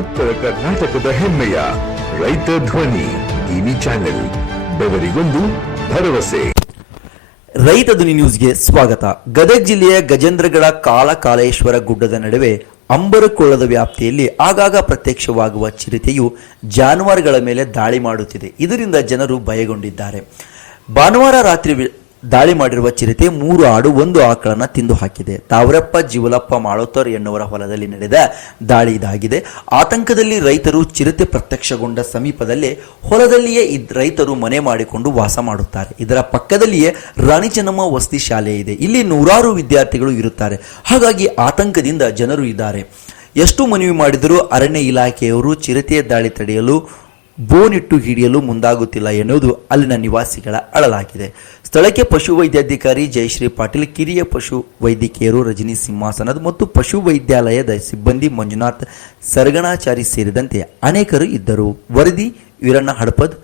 ಉತ್ತರ ಕರ್ನಾಟಕದ ಹೆಮ್ಮೆಯ ರೈತ ಧ್ವನಿ ಟಿವಿ ಚಾನೆಲ್, ಬೆವರಿಗೊಂದು ಭರವಸೆ. ರೈತ ಧ್ವನಿ ನ್ಯೂಸ್ಗೆ ಸ್ವಾಗತ. ಗದಗ ಜಿಲ್ಲೆಯ ಗಜೇಂದ್ರಗಡ ಕಾಲಕಾಲೇಶ್ವರ ಗುಡ್ಡದ ನಡುವೆ ಅಂಬರಕೊಳ್ಳದ ವ್ಯಾಪ್ತಿಯಲ್ಲಿ ಆಗಾಗ ಪ್ರತ್ಯಕ್ಷವಾಗುವ ಚಿರತೆಯು ಜಾನುವಾರುಗಳ ಮೇಲೆ ದಾಳಿ ಮಾಡುತ್ತಿದೆ. ಇದರಿಂದ ಜನರು ಭಯಗೊಂಡಿದ್ದಾರೆ. ಭಾನುವಾರ ರಾತ್ರಿ ದಾಳಿ ಮಾಡಿರುವ ಚಿರತೆ ಮೂರು ಆಡು ಒಂದು ಆಕಳನ್ನ ತಿಂದು ಹಾಕಿದೆ. ತಾವರಪ್ಪ, ಜೀವಲಪ್ಪ ಮಾಳೋತರ್ ಎನ್ನುವರ ಹೊಲದಲ್ಲಿ ನಡೆದ ದಾಳಿ ಇದಾಗಿದೆ. ಆತಂಕದಲ್ಲಿ ರೈತರು ಚಿರತೆ ಪ್ರತ್ಯಕ್ಷಗೊಂಡ ಸಮೀಪದಲ್ಲೇ ಹೊಲದಲ್ಲಿಯೇ ರೈತರು ಮನೆ ಮಾಡಿಕೊಂಡು ವಾಸ ಮಾಡುತ್ತಾರೆ. ಇದರ ಪಕ್ಕದಲ್ಲಿಯೇ ರಾಣಿ ಚೆನ್ನಮ್ಮ ವಸತಿ ಶಾಲೆ ಇದೆ. ಇಲ್ಲಿ ನೂರಾರು ವಿದ್ಯಾರ್ಥಿಗಳು ಇರುತ್ತಾರೆ. ಹಾಗಾಗಿ ಆತಂಕದಿಂದ ಜನರು ಇದ್ದಾರೆ. ಎಷ್ಟು ಮನವಿ ಮಾಡಿದರೂ ಅರಣ್ಯ ಇಲಾಖೆಯವರು ಚಿರತೆಯ ದಾಳಿ ತಡೆಯಲು ಬೋನಿಟ್ಟು ಹಿಡಿಯಲು ಮುಂದಾಗುತ್ತಿಲ್ಲ ಎನ್ನುವುದು ಅಲ್ಲಿನ ನಿವಾಸಿಗಳ ಅಳಲಾಗಿದೆ. ಸ್ಥಳಕ್ಕೆ ಪಶು ವೈದ್ಯಾಧಿಕಾರಿ ಜಯಶ್ರೀ ಪಾಟೀಲ್, ಕಿರಿಯ ಪಶು ವೈದ್ಯಕೀಯರು ರಜನಿ ಸಿಂಹಾಸನದ ಮತ್ತು ಪಶು ವೈದ್ಯಾಲಯದ ಸಿಬ್ಬಂದಿ ಮಂಜುನಾಥ್, ಸರ್ಗಣಾಚಾರಿ ಸೇರಿದಂತೆ ಅನೇಕರು ಇದ್ದರು. ವರದಿ, ವೀರಣ್ಣ ಹಡಪದ್